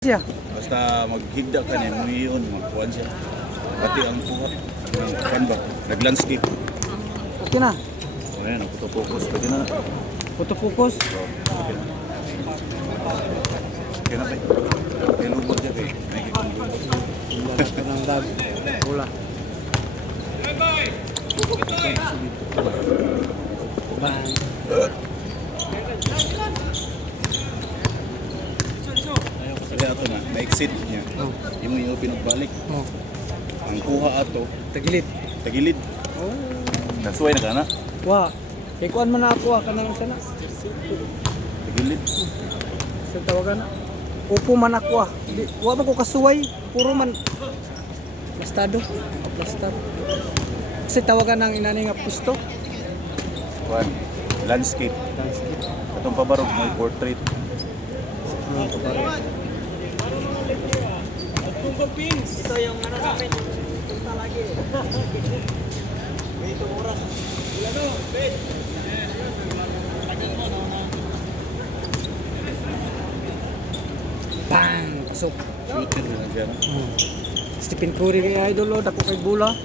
Siya. Basta maghigda ka niya, mumiyon, magkuhan siya. Pati ang kuha. Kan ba? Nag-landscape. Okay na. O yan, nagputo-focus. Pwede na. Photo focus. So, okay na. Okay na tayo. Kaya lubot siya kayo. May kikong lubot. Wala ka ng dag. Wala. Bang. Kasi ato na, na-exit niya. Oh. Yung pinagbalik. Oh. Ang kuha ato, Tagilid. tagilid. Oh. Kasuway na ka na. Wa. Kay kuan man ako ka na lang sana. Tagilid. Sa tawagan. Upo man ako. Di, wa man ko kasuway. Puro man plastado. Aplastado. Kasi tawagan ng inani nga pusto. Kuhan. Landscape. Atong pabarog may portrait. Ito yung ano namin. Punta lagi. Wait, oras. Ilan no? Wait. Bang! Pasok. Shooter na siya. No? Stephen Curry kay idol oh, dako kay bula.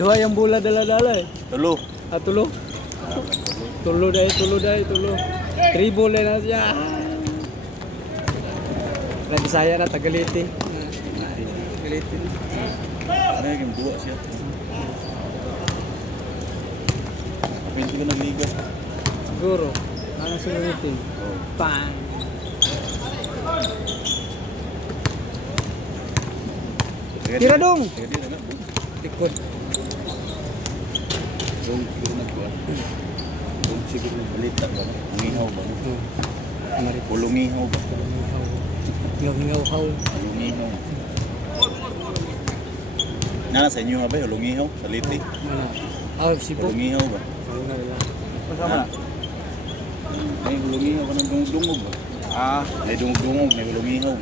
Duha yung bula dala-dala eh. Tulo. Tulo. Tulo dai. Triple na siya. Lagi saya na Tagaliti. Tagaliti. Ano yung buwa siya? Kapin ko nagliga. Siguro. Ano sa meeting? Oh. Bang! Tira dong! Tira na. Likod. Dong, siguro nagkuha. Dong, siguro balita ba? Nangihaw ba? Marit. Pulungihaw ba? Hingaw-hingaw-haw. Pulungihaw. Nana sa inyo nga ba? Hulungihaw? Saliti? Ano? Sipo. Hulungihaw ba? Masama na. May hulungihaw ka ng dungog-dungog ba? May dungog-dungog, may hulungihaw.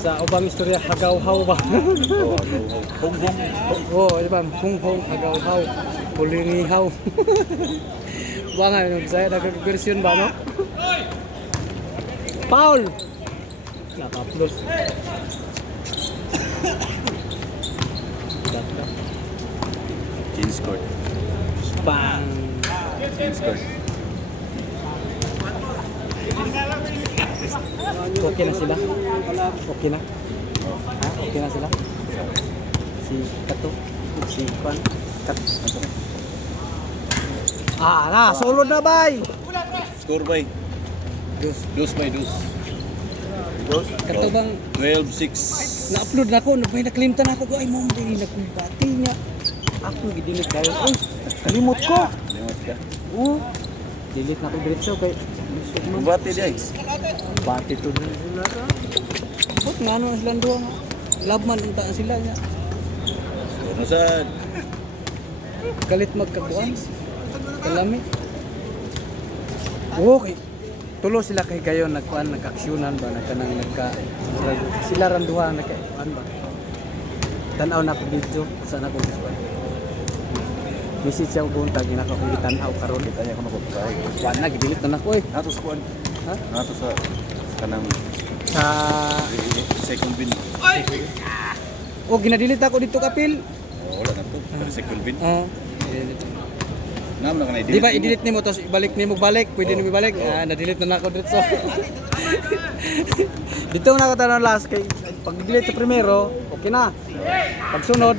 Sa ubang istorya, hagaw-haw ba? Oo, hagaw-haw. Hong-hong. Oo, di ba? Hung-hung, hagaw-haw. Pulingihaw. Ba nga, saya nagag-version ba, no? Paul! Nakaplos. Jeans court. Bang! Jeans court. Okay na sila? Okay na? Ha? Okay na sila? Si Kato? Si Kwan? Solo na bay! Score by? Diyos. Dos by dos. Dos? Kato bang 12-6. na-upload na ako, may naklimtan ako ko, ay mong di nakumbati niya. Ako gidinig kayo. Ay, kalimot ko. Limot ka. Oo. Delete na ako diretso kay Kumbati di ay. bati to na sila. Ba't nga ano sila doon nga? Love man unta sila niya. Ano sad? Galit magkabuan. Kalami. Okay. Tulo sila kay gayon nagkuan nagka-aksyonan ba nagkanang sila ran duha nagka-kuan ba. Tanaw na ko dito sana ko gusto. Message siya buntag ginako ko gitanaw karon Kita niya ka magpapay. kuan na gidilit na nako eh. Nato sa kuan. Ha? Nato sa kanang Sa second bin. ginadilit ako dito kapil. Wala na to. Pero second bin. Oo. Nam na kanay. Di ba i-delete nimo tapos ibalik nimo balik, pwede nimo ibalik. Na-delete na ako dito. Dito na ako tanong last kay pag delete sa primero, okay na. Pag sunod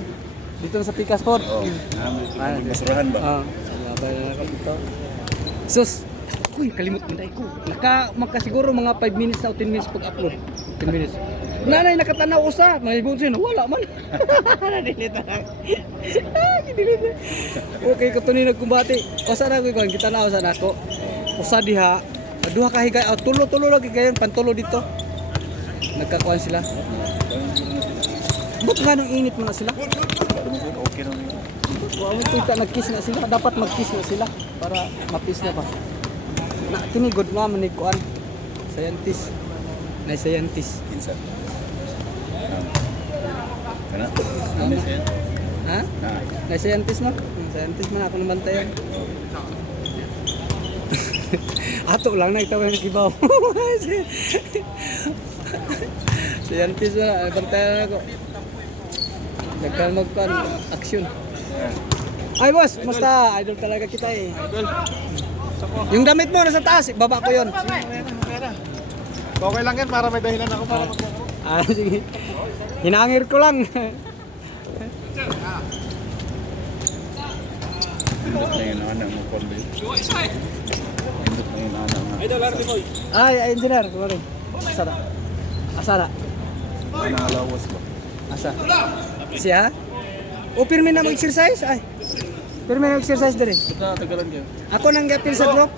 dito na sa Picas Fort. Oh. Nam basurahan ba? Labay na ako dito. Sus, uy, kalimot mo ko. Magkasiguro mga 5 minutes na o 10 minutes pag-upload. 10 minutes. Nanay nakatanaw usa, may bunsin, wala man. Na-delete na. Delete. Okay, katuni nagkumbati. Usa na ko kita na usa nako. Usa diha, duha ka higay, tulo lagi kayon pantulo dito. Nagkakuan sila. Ba't nga nang init mo na sila? Okay na niyo. Wala kita nag-kiss na sila. Dapat mag-kiss na sila para mapis na ba. Na kini good nga man ni kuan. Scientist. Na scientist. Kinsa. Kana? Ano siya? Ha? Na scientist mo? Scientist man ako naman tayo. Ato lang na itaw yung kibaw. Si Yantis na, bantayan ako. Nagkaan magpan, aksyon. Ay boss, musta? Idol talaga kita eh. Yung damit mo nasa taas, baba ko yun. Okay lang yan para may dahilan ako para Ah, sige. Hinangir ko lang. Indot na yung anak mo kwan ba yun? Indot na yung anak nga. Ay, engineer, kumarin. Asara. Asara. Ano alawas ba? Asa? Siya? O pirmi na mag-exercise? Ay. Pirmi na mag-exercise din. Baka tagalan kayo. Ako nang gapil sa group.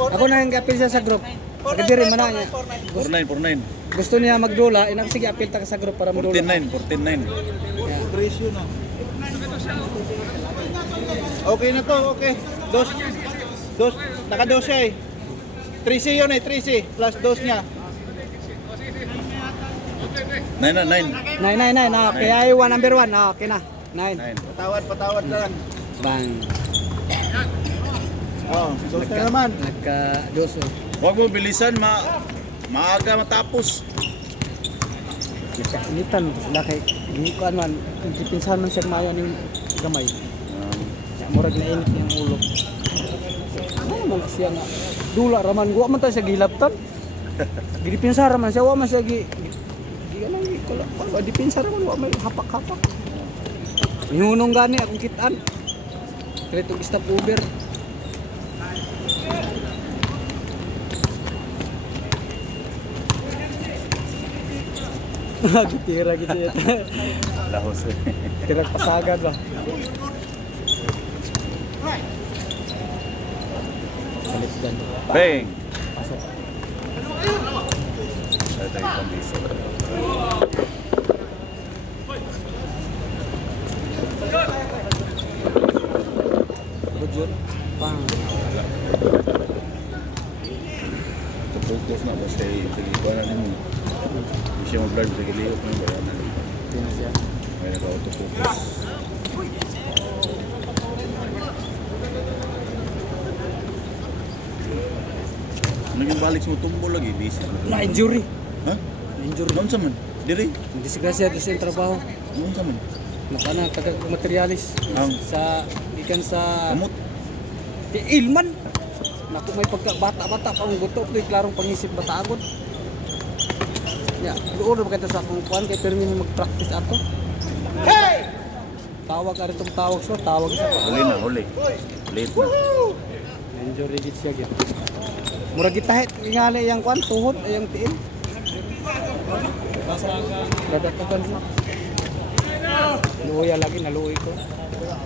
Ako nang gapil siya sa group. Kadiri man na niya. 49. Gusto niya magdula, inang sige apil ta ka sa group para magdula. 49. ratio na. Okay na to, okay. Dos, naka-dos siya eh. 3C yun eh, 3C plus dos niya. 9 na. 9. Okay, ay one number 1. Okay na. 9. 9. Patawad na lang. Bang. Oh, dos na naman. Nagka-dos. Huwag mo bilisan, maaga matapos. Nagkainitan sila kay hindi ko man dipinsan man siya maya ning gamay. Murag na init niyang ulo. Ano man siya nga dula raman wa man ta siya gilaptan. Gidipinsa raman siya wa man siya gi ano gi kala dipinsa raman wa may hapak-hapak. Nihunong gani akong kitaan. Kreto stop Uber. Tira gitu ya. Lahos eh. Tira pasagad ba. Salit dan. Bang! Pasok. Ay, tayo itong biso. Bujur. Pang. Focus na ba siya ipag-ibanan mo. Hindi siya mag-vlog sa giliot ng bayanan. Tingnan siya. May naka-autofocus. Naging balik mo tumbo lagi, busy. Na injury. Ha? Injury. Noon sa man? Diri? Disgrasya sa yung trabaho. Noon sa man? Nakana taga materialis Ang? sa ikan sa Kamot? Ilman. Naku may pagka bata-bata pa ang gusto ko klarong pangisip bata agad. Ya, doon ba kita sa akong kuan kay permi mag-practice ato. Hey! Tawag ari tong tawag siya. Huli na, huli. Late na. Injury gid siya gid. Murag gitahit ngali yang kuan tuhod ay yang tiil. Dadatagan siya. Luya lagi naluoy ko.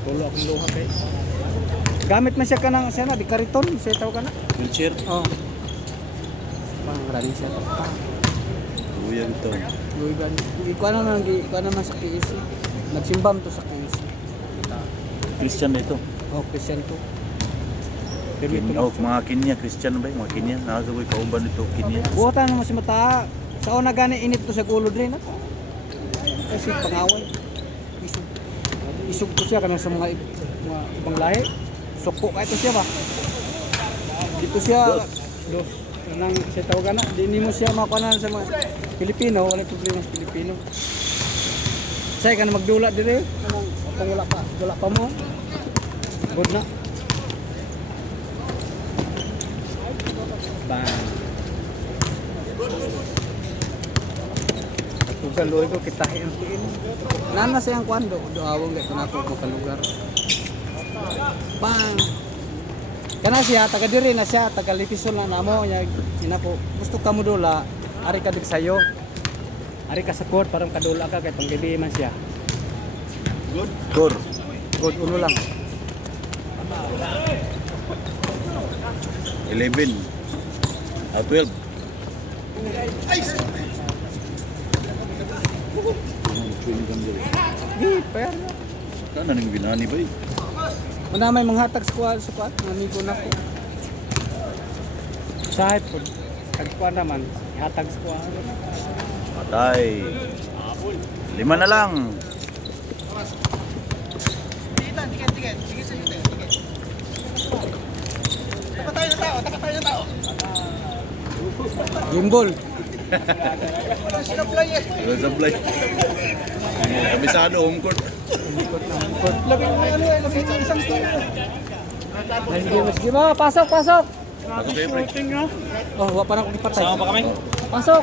Tulo akong luha kay. Gamit man siya kanang siya na di kariton, siya taw kana. Wheelchair? Oh. Pang running siya. Kuya ito. Luy gan. Di ko ano man sa KS. Nagsimbam to sa KS. Christian na ito. Oh, Christian to. Mga Kenya, Christian ba yun? Mga Kenya, nakasaboy kauban ito, Kenya. Buhatan naman si mata. Sa una gani init to sa ulo din ako. Kasi pangaway. Isug ko siya kanang sa mga ibang lahi. Suko ka ito siya ba? Dito siya dos. Nang siya tawagan na, di mo siya makuanan sa mga Pilipino, wala problema sa Pilipino. Say ka na magdula dire, kung wala pa mo. Good na. Bang. Tugaloy ko kita hiin. Nana sayang kwando, doawong kay kanako ko kalugar. Bang. Kana siya taga diri na siya, taga Litison na namo nya inako. Gusto ka mo dula, ari ka dig sayo. Ari ka sa court parang kadula ka kay panggabi man siya. Tor. Good ulo lang. 11. 12. Di per. Ano nang binani ba yun? Mana may manghatag sa kuan, amigo na ko. Sahit po. Tagkuan naman, ihatag sa kuan. Patay. 5 na lang. Sige, sige. Sige, sige. Sige. Patay na Gimbal. Red supply. Kabisado, home court. Lagi mo ano eh, lagi mo isang team. Sige, pasok, pasok. Ako, Jeffrey. Oh, wala pa na akong ipatay. Sama pa kami? Pasok.